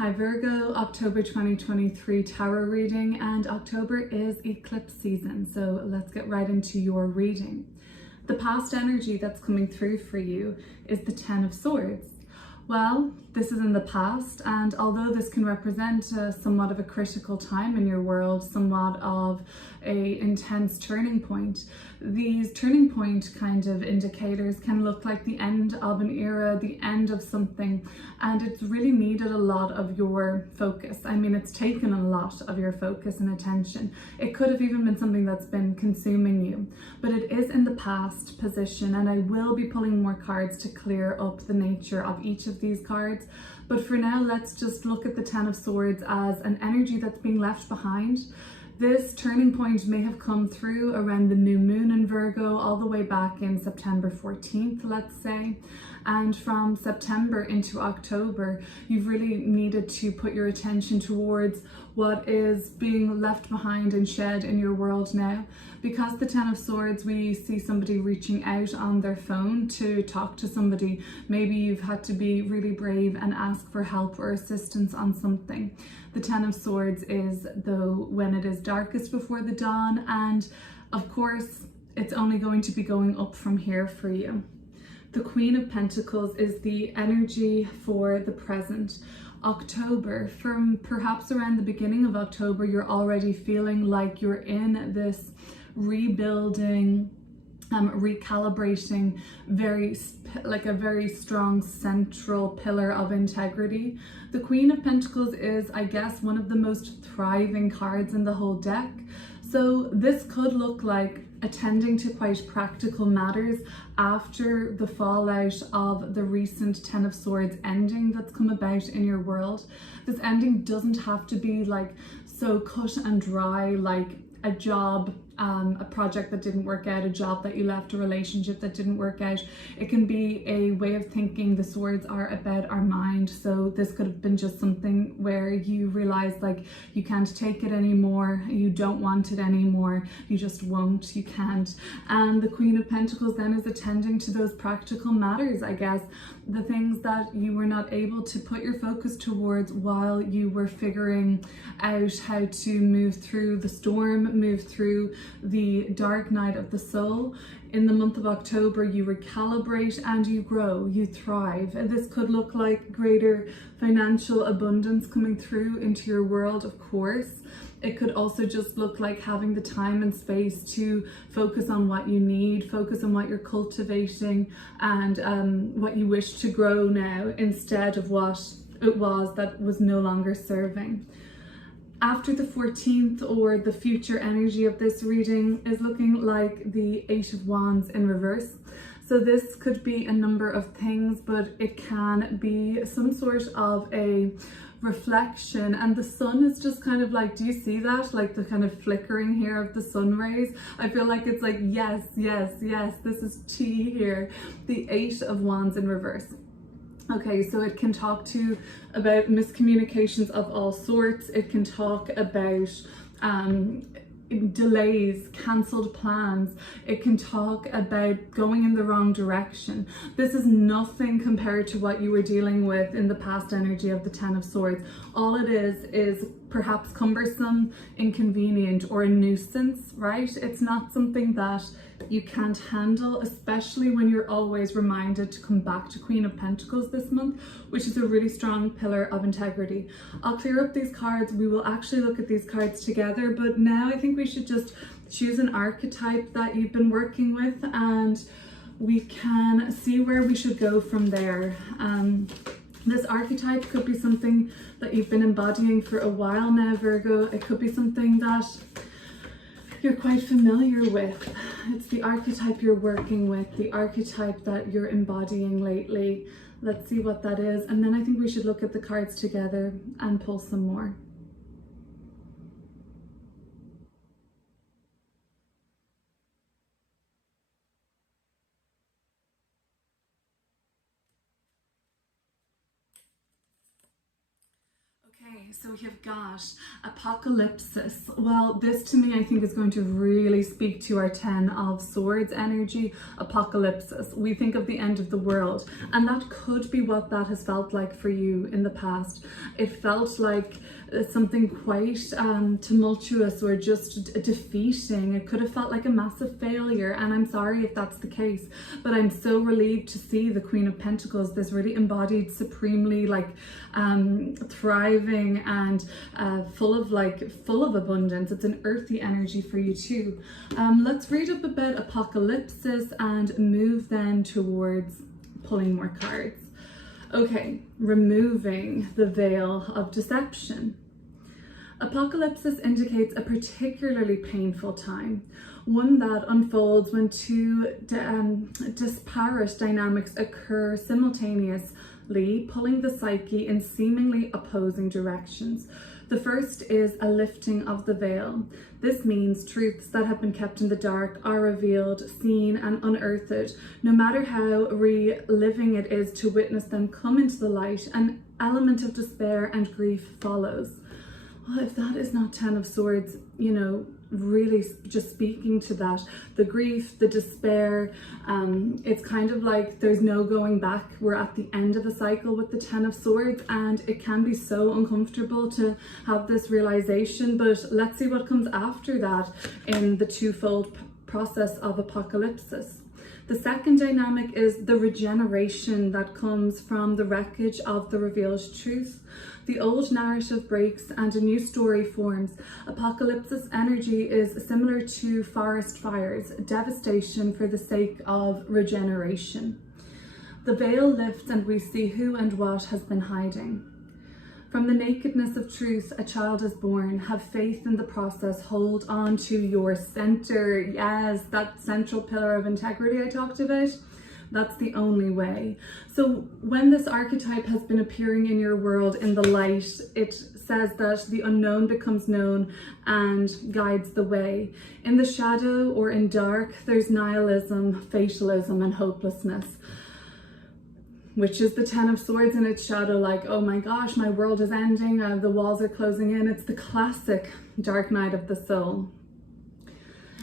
Hi Virgo, October 2023 tarot reading, and October is eclipse season, so let's get right into your reading. The past energy that's coming through for you is the Ten of Swords. Well, this is in the past, and although this can represent somewhat of a critical time in your world, somewhat of a intense turning point, these turning point kind of indicators can look like the end of an era, the end of something, and it's really needed a lot of your focus. I mean, it's taken a lot of your focus and attention. It could have even been something that's been consuming you, but it is in the past position, and I will be pulling more cards to clear up the nature of each of these cards. But for now, let's just look at the Ten of Swords as an energy that's being left behind. This turning point may have come through around the new moon in Virgo, all the way back in September 14th, let's say. And from September into October, you've really needed to put your attention towards what is being left behind and shed in your world now. Because the Ten of Swords, we see somebody reaching out on their phone to talk to somebody. Maybe you've had to be really brave and ask for help or assistance on something. The Ten of Swords is, though, when it is darkest before the dawn, and of course, it's only going to be going up from here for you. The Queen of Pentacles is the energy for the present. October, from perhaps around the beginning of October, you're already feeling like you're in this rebuilding, recalibrating, like a very strong central pillar of integrity. The Queen of Pentacles is, I guess, one of the most thriving cards in the whole deck. So this could look like attending to quite practical matters after the fallout of the recent Ten of Swords ending that's come about in your world. This ending doesn't have to be like so cut and dry, like a job, a project that didn't work out, a job that you left, a relationship that didn't work out. It can be a way of thinking. The swords are about our mind. So this could have been just something where you realize like you can't take it anymore, you don't want it anymore, you just won't, you can't. And the Queen of Pentacles then is attending to those practical matters, I guess, the things that you were not able to put your focus towards while you were figuring out how to move through the storm, move through the dark night of the soul. In the month of October, you recalibrate and you grow, you thrive. And this could look like greater financial abundance coming through into your world, of course. It could also just look like having the time and space to focus on what you need, focus on what you're cultivating and what you wish to grow now instead of what it was that was no longer serving. After the 14th, or the future energy of this reading, is looking like the Eight of Wands in reverse. So this could be a number of things, but it can be some sort of a reflection, and the sun is just kind of like, do you see that? Like the kind of flickering here of the sun rays. I feel like it's like, yes, yes, yes, this is tea here. The Eight of Wands in reverse. Okay, so it can talk to about miscommunications of all sorts. It can talk about delays, cancelled plans. It can talk about going in the wrong direction. This is nothing compared to what you were dealing with in the past energy of the Ten of Swords. All it is perhaps cumbersome, inconvenient, or a nuisance, right? It's not something that you can't handle, especially when you're always reminded to come back to Queen of Pentacles this month, which is a really strong pillar of integrity. I'll clear up these cards. We will actually look at these cards together, but now I think we should just choose an archetype that you've been working with and we can see where we should go from there. This archetype could be something that you've been embodying for a while now, Virgo. It could be something that you're quite familiar with. It's the archetype you're working with, the archetype that you're embodying lately. Let's see what that is. And then I think we should look at the cards together and pull some more. Okay, so you've got apocalypsis. Well, this to me I think is going to really speak to our 10 of Swords energy. Apocalypsis. We think of the end of the world, and that could be what that has felt like for you in the past. It felt like something quite tumultuous or just defeating. It could have felt like a massive failure, and I'm sorry if that's the case, but I'm so relieved to see the Queen of Pentacles, this really embodied, supremely thriving and full of abundance. It's an earthy energy for you too. Let's read up about apocalypsis and move then towards pulling more cards. Okay, removing the veil of deception. Apocalypsis indicates a particularly painful time, one that unfolds when two disparate dynamics occur simultaneously, pulling the psyche in seemingly opposing directions. The first is a lifting of the veil. This means truths that have been kept in the dark are revealed, seen and unearthed. No matter how reliving it is to witness them come into the light, an element of despair and grief follows. Well, if that is not 10 of Swords, you know, really just speaking to that, the grief, the despair, it's kind of like there's no going back. We're at the end of a cycle with the 10 of Swords, and it can be so uncomfortable to have this realization, but let's see what comes after that in the twofold process of apocalypsis. The second dynamic is the regeneration that comes from the wreckage of the revealed truth. The old narrative breaks and a new story forms. Apocalypsis energy is similar to forest fires, devastation for the sake of regeneration. The veil lifts and we see who and what has been hiding. From the nakedness of truth, a child is born. Have faith in the process. Hold on to your center. Yes, that central pillar of integrity I talked about. That's the only way. So when this archetype has been appearing in your world in the light, it says that the unknown becomes known and guides the way. In the shadow or in dark, there's nihilism, fatalism, and hopelessness, which is the 10 of Swords in its shadow, like, oh my gosh, my world is ending, the walls are closing in. It's the classic dark night of the soul.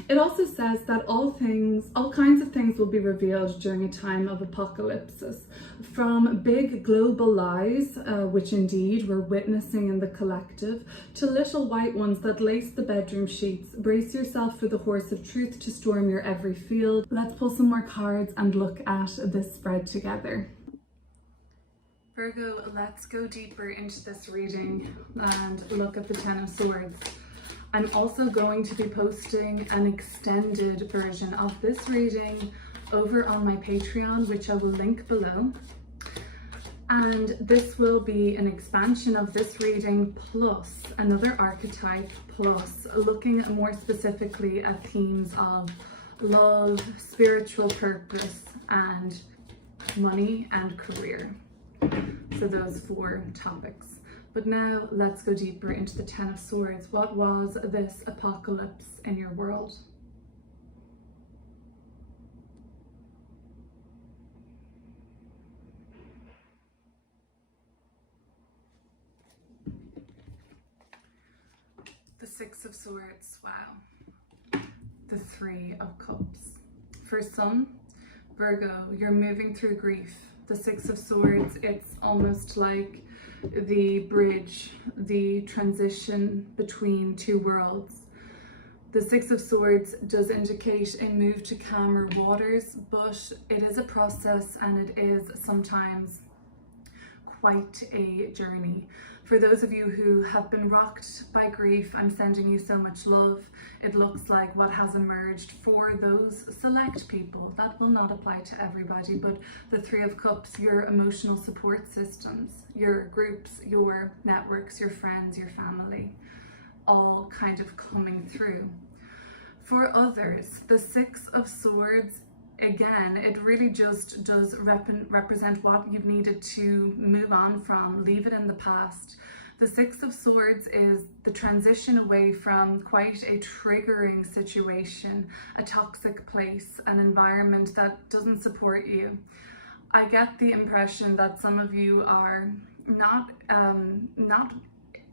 It also says that all kinds of things will be revealed during a time of apocalypsis, from big global lies, which indeed we're witnessing in the collective, to little white ones that lace the bedroom sheets. Brace yourself for the horse of truth to storm your every field. Let's pull some more cards and look at this spread together. Virgo, let's go deeper into this reading and look at the 10 of Swords. I'm also going to be posting an extended version of this reading over on my Patreon, which I will link below. And this will be an expansion of this reading plus another archetype, plus looking more specifically at themes of love, spiritual purpose, and money and career. So those 4 topics. But now let's go deeper into the 10 of Swords. What was this apocalypse in your world? The 6 of Swords, wow. The 3 of Cups. For some, Virgo, you're moving through grief. The 6 of Swords, it's almost like the bridge, the transition between 2 worlds. The 6 of Swords does indicate a move to calmer waters, but it is a process and it is sometimes quite a journey. For those of you who have been rocked by grief, I'm sending you so much love. It looks like what has emerged for those select people. That will not apply to everybody, but the 3 of Cups, your emotional support systems, your groups, your networks, your friends, your family, all kind of coming through. For others, the 6 of Swords, again, it really just does represent what you've needed to move on from, leave it in the past. The 6 of Swords is the transition away from quite a triggering situation, a toxic place, an environment that doesn't support you. I get the impression that some of you are not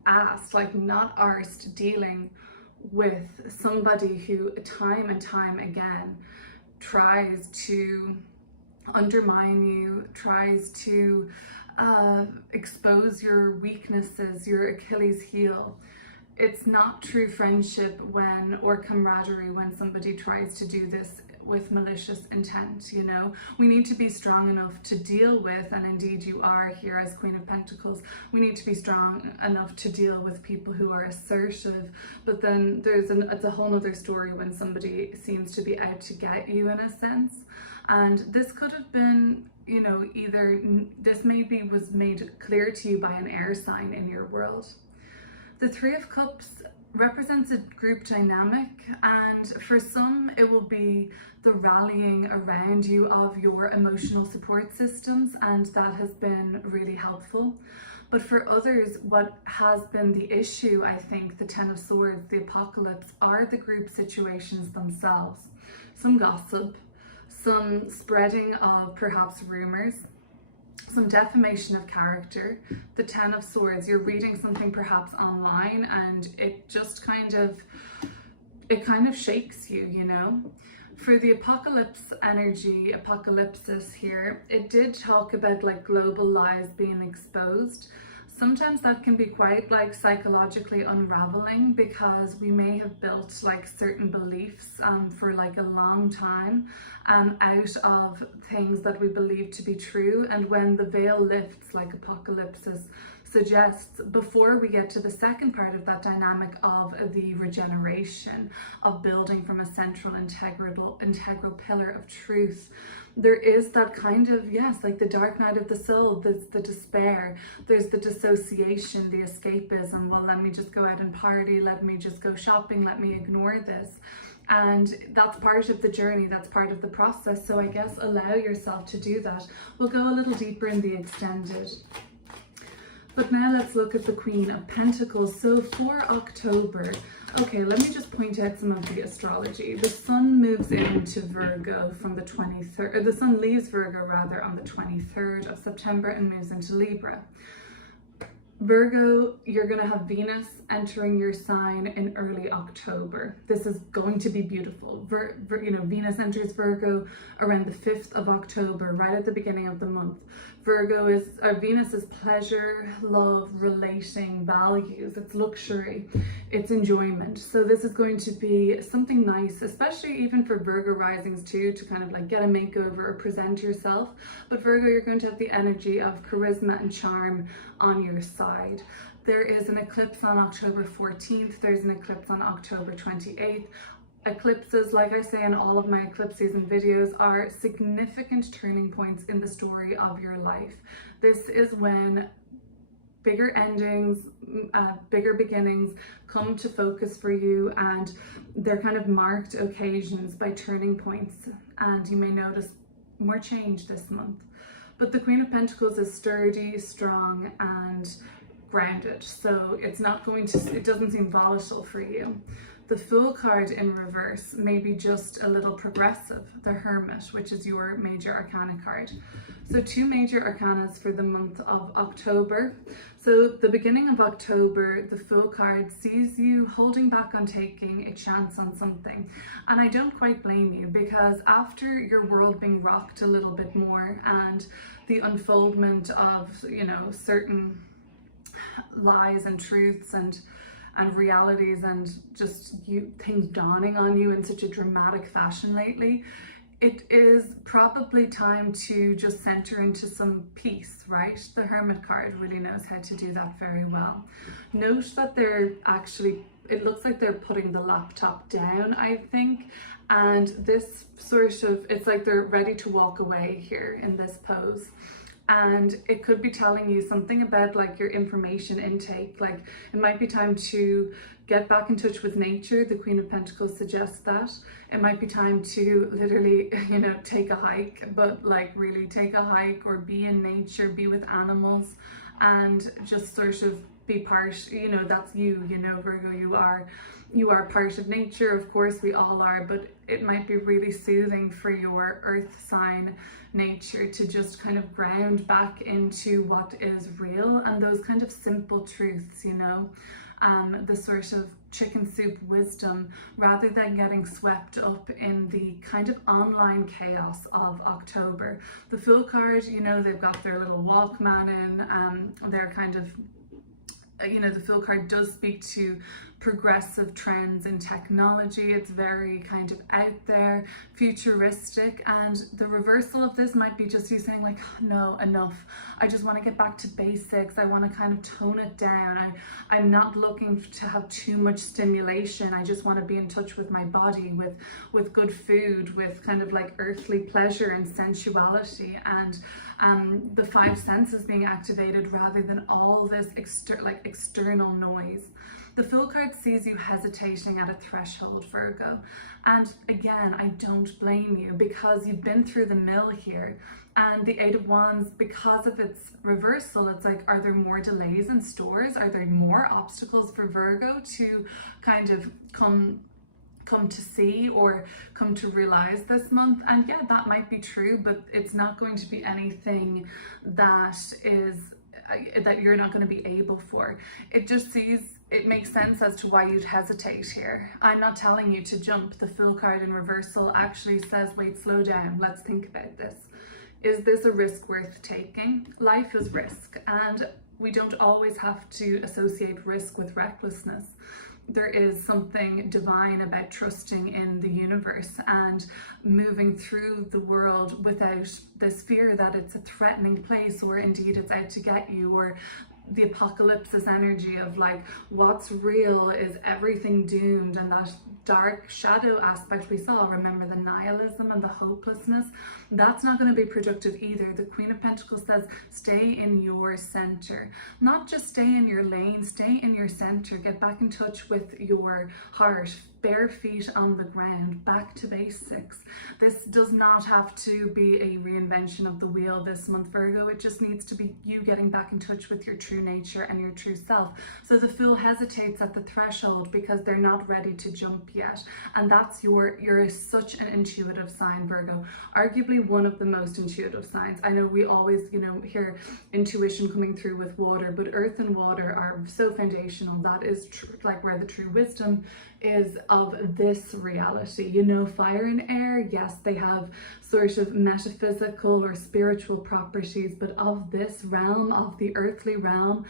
asked, like not arsed, dealing with somebody who time and time again tries to undermine you, tries to expose your weaknesses, your Achilles heel. It's not true friendship when, or camaraderie, when somebody tries to do this with malicious intent. You know, we need to be strong enough to deal with, and indeed you are here as Queen of Pentacles, we need to be strong enough to deal with people who are assertive. But then it's a whole other story when somebody seems to be out to get you, in a sense. And this could have been, you know, either this maybe was made clear to you by an air sign in your world. The Three of Cups represents a group dynamic, and for some it will be the rallying around you of your emotional support systems, and that has been really helpful. But for others, what has been the issue, I think, the Ten of Swords, the Apocalypse, are the group situations themselves. Some gossip, some spreading of perhaps rumors, some defamation of character. The Ten of Swords, you're reading something perhaps online and it just kind of shakes you, you know. For the apocalypse energy, apocalypsis here, it did talk about like global lies being exposed. Sometimes that can be quite like psychologically unraveling, because we may have built like certain beliefs for like a long time out of things that we believe to be true. And when the veil lifts, like apocalypsis suggests, before we get to the second part of that dynamic of the regeneration, of building from a central integral pillar of truth, there is that kind of, yes, like the dark night of the soul, there's the despair, there's the dissociation, the escapism. Well, let me just go out and party, let me just go shopping, let me ignore this. And that's part of the journey, that's part of the process. So I guess allow yourself to do that. We'll go a little deeper in the extended. But now let's look at the Queen of Pentacles. So for October, okay, let me just point out some of the astrology. The Sun moves into Virgo from the 23rd, or the Sun leaves Virgo rather on the 23rd of September and moves into Libra. Virgo, you're going to have Venus entering your sign in early October. This is going to be beautiful. Venus enters Virgo around the 5th of October, right at the beginning of the month. Venus is pleasure, love, relating, values, it's luxury, it's enjoyment. So this is going to be something nice, especially even for Virgo risings too, to kind of like get a makeover or present yourself. But Virgo, you're going to have the energy of charisma and charm on your side. There is an eclipse on October 14th. There's an eclipse on October 28th. Eclipses, like I say in all of my eclipse season videos, are significant turning points in the story of your life. This is when bigger endings, bigger beginnings come to focus for you, and they're kind of marked occasions by turning points, and you may notice more change this month. But the Queen of Pentacles is sturdy, strong, and grounded, so it doesn't seem volatile for you. The Fool card in reverse may be just a little progressive. The Hermit, which is your major arcana card. So two major arcanas for the month of October. So the beginning of October, the Fool card sees you holding back on taking a chance on something. And I don't quite blame you, because after your world being rocked a little bit more and the unfoldment of, you know, certain lies and truths and realities, and just things dawning on you in such a dramatic fashion lately, it is probably time to just center into some peace, right? The Hermit card really knows how to do that very well. Note that it looks like they're putting the laptop down, I think, and this it's like they're ready to walk away here in this pose. And it could be telling you something about like your information intake. Like it might be time to get back in touch with nature. The Queen of Pentacles suggests that. It might be time to literally, you know, take a hike, but like really take a hike, or be in nature, be with animals, and just sort of be part, you know, that's you, you know, Virgo, you are part of nature, of course we all are, but it might be really soothing for your earth sign nature to just kind of ground back into what is real and those kind of simple truths, you know, the sort of chicken soup wisdom, rather than getting swept up in the kind of online chaos of October. The Fool card, you know, they've got their little Walkman in, they're kind of, you know, the Fool card does speak to progressive trends in technology. It's very kind of out there, futuristic, and the reversal of this might be just you saying like, no, enough. I just want to get back to basics. I want to kind of tone it down. I'm not looking to have too much stimulation. I just want to be in touch with my body, with good food, with kind of like earthly pleasure and sensuality, and the five senses being activated rather than all this external noise. The Fool card sees you hesitating at a threshold, Virgo. And again, I don't blame you, because you've been through the mill here. And the Eight of Wands, because of its reversal, it's like, are there more delays in stores? Are there more obstacles for Virgo to kind of come to see or come to realize this month? And yeah, that might be true, but it's not going to be anything that you're not going to be able for. It makes sense as to why you'd hesitate here. I'm not telling you to jump. The Fool card in reversal actually says, wait, slow down, let's think about this. Is this a risk worth taking? Life is risk, and we don't always have to associate risk with recklessness. There is something divine about trusting in the universe and moving through the world without this fear that it's a threatening place, or indeed it's out to get you, or the apocalypse energy of like, what's real, is everything doomed, and that dark shadow aspect we saw. Remember the nihilism and the hopelessness? That's not going to be productive either. The Queen of Pentacles says, stay in your center. Not just stay in your lane, stay in your center. Get back in touch with your heart. Bare feet on the ground, back to basics. This does not have to be a reinvention of the wheel this month, Virgo. It just needs to be you getting back in touch with your true nature and your true self. So the Fool hesitates at the threshold because they're not ready to jump yet. And that's you're such an intuitive sign, Virgo. Arguably one of the most intuitive signs. I know we always, you know, hear intuition coming through with water, but earth and water are so foundational. That is like where the true wisdom is of this reality. You know, fire and air, yes, they have sort of metaphysical or spiritual properties, but of this realm, of the earthly realm,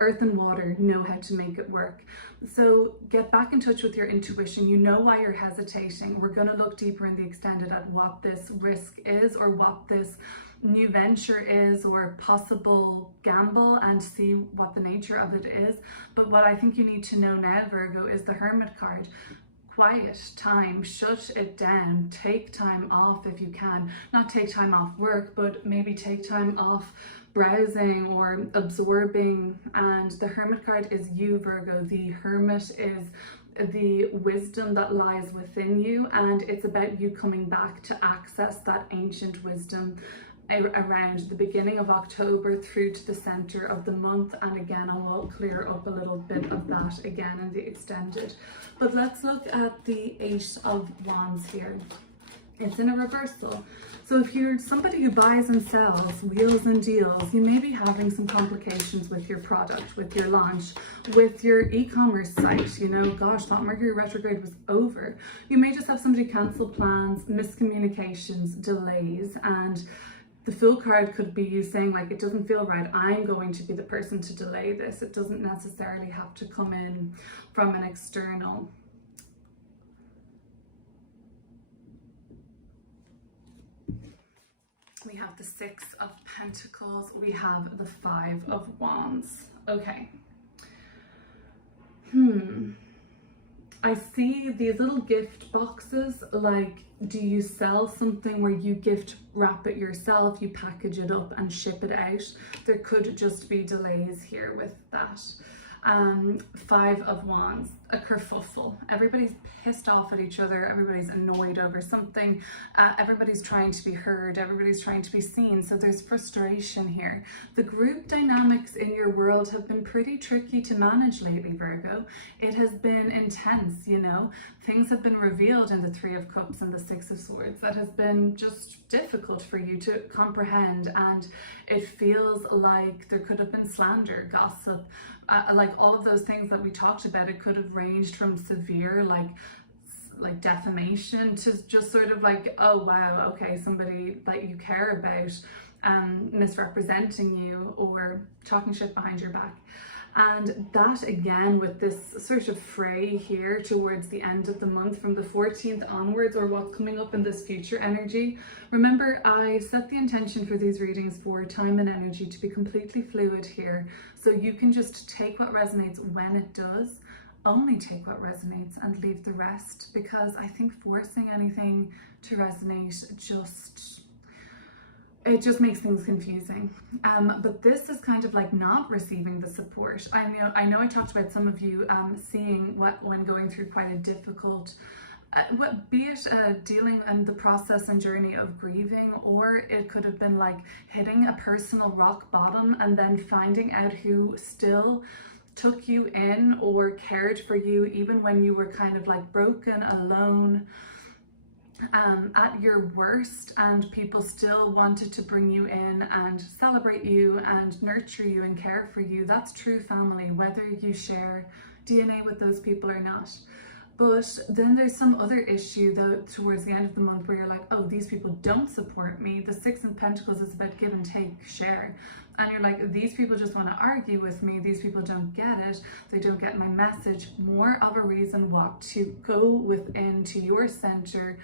earth and water know how to make it work. So get back in touch with your intuition. You know why you're hesitating. We're going to look deeper in the extended at what this risk is, or what this new venture is, or possible gamble, and see what the nature of it is. But what I think you need to know now, Virgo, is the Hermit card. Quiet time, shut it down, take time off if you can. Not take time off work, but maybe take time off browsing or absorbing. And the Hermit card is you, Virgo. The Hermit is the wisdom that lies within you, and it's about you coming back to access that ancient wisdom around the beginning of October through to the center of the month. And again, I will clear up a little bit of that again in the extended. But let's look at the Eight of Wands here. It's in a reversal. So if you're somebody who buys and sells, wheels and deals, you may be having some complications with your product, with your launch, with your e-commerce site. You know, gosh, thought Mercury retrograde was over. You may just have somebody cancel plans, miscommunications, delays, and the Fool card could be you saying like, it doesn't feel right, I'm going to be the person to delay this. It doesn't necessarily have to come in from an external. We have the Six of Pentacles, we have the Five of Wands. Okay. I see these little gift boxes. Like, do you sell something where you gift wrap it yourself, you package it up and ship it out? There could just be delays here with that. Five of Wands. a kerfuffle. Everybody's pissed off at each other, everybody's annoyed over something, everybody's trying to be heard, everybody's trying to be seen, so there's frustration here. The group dynamics in your world have been pretty tricky to manage lately, Virgo. It has been intense, you know. Things have been revealed in the Three of Cups and the Six of Swords that has been just difficult for you to comprehend, and it feels like there could have been slander, gossip, like all of those things that we talked about. It could have ranged from severe like defamation to just sort of like, oh wow, okay, somebody that you care about misrepresenting you or talking shit behind your back. And that again, with this sort of fray here towards the end of the month from the 14th onwards, or what's coming up in this future energy. Remember, I set the intention for these readings for time and energy to be completely fluid here. So you can just take what resonates when it does, only take what resonates and leave the rest, because I think forcing anything to resonate it just makes things confusing. But this is kind of like not receiving the support. I know I talked about some of you seeing what when going through quite a difficult, be it dealing in the process and journey of grieving, or it could have been like hitting a personal rock bottom and then finding out who still took you in or cared for you even when you were kind of like broken, alone, at your worst, and people still wanted to bring you in and celebrate you and nurture you and care for you. That's true family, whether you share DNA with those people or not. But then there's some other issue though towards the end of the month where you're like, oh, these people don't support me. The Six of Pentacles is about give and take, share. And you're like, these people just want to argue with me. These people don't get it. They don't get my message. More of a reason what to go within to your center.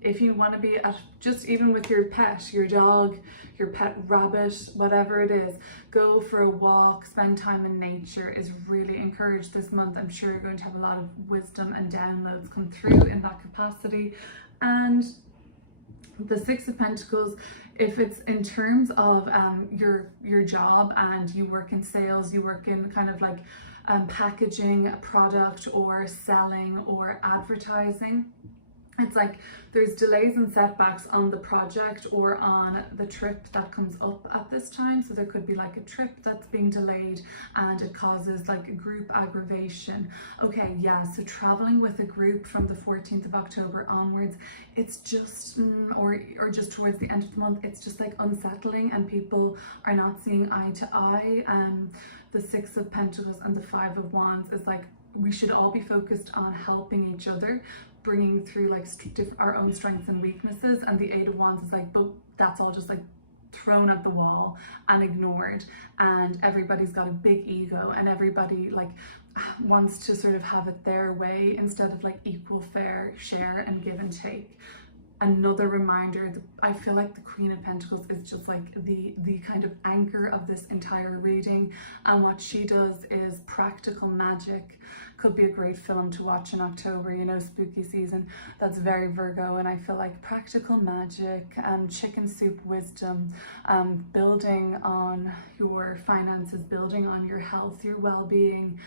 If you want to be just even with your pet, your dog, your pet rabbit, whatever it is, go for a walk, spend time in nature is really encouraged this month. I'm sure you're going to have a lot of wisdom and downloads come through in that capacity. And the Six of Pentacles, if it's in terms of your job and you work in sales, you work in kind of like packaging a product or selling or advertising, it's like there's delays and setbacks on the project or on the trip that comes up at this time. So there could be like a trip that's being delayed and it causes like a group aggravation. Okay, yeah, so traveling with a group from the 14th of October onwards, it's just, or just towards the end of the month, it's just like unsettling and people are not seeing eye to eye. The Six of Pentacles and the Five of Wands is like, we should all be focused on helping each other, bringing through like our own strengths and weaknesses. And the Eight of Wands is like, but that's all just like thrown at the wall and ignored, and everybody's got a big ego and everybody like wants to sort of have it their way instead of like equal, fair share and give and take. Another reminder, I feel like the Queen of Pentacles is just like the kind of anchor of this entire reading, and what she does is practical magic. Could be a great film to watch in October, you know, spooky season. That's very Virgo, and I feel like practical magic, chicken soup wisdom, building on your finances, building on your health, your well-being,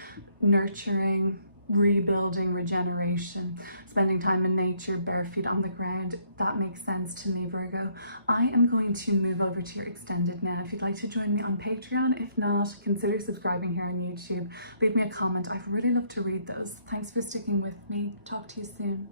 nurturing, rebuilding, regeneration, spending time in nature, bare feet on the ground. That makes sense to me, Virgo. I am going to move over to your extended now. If you'd like to join me on Patreon, if not, consider subscribing here on YouTube. Leave me a comment. I'd really love to read those. Thanks for sticking with me. Talk to you soon.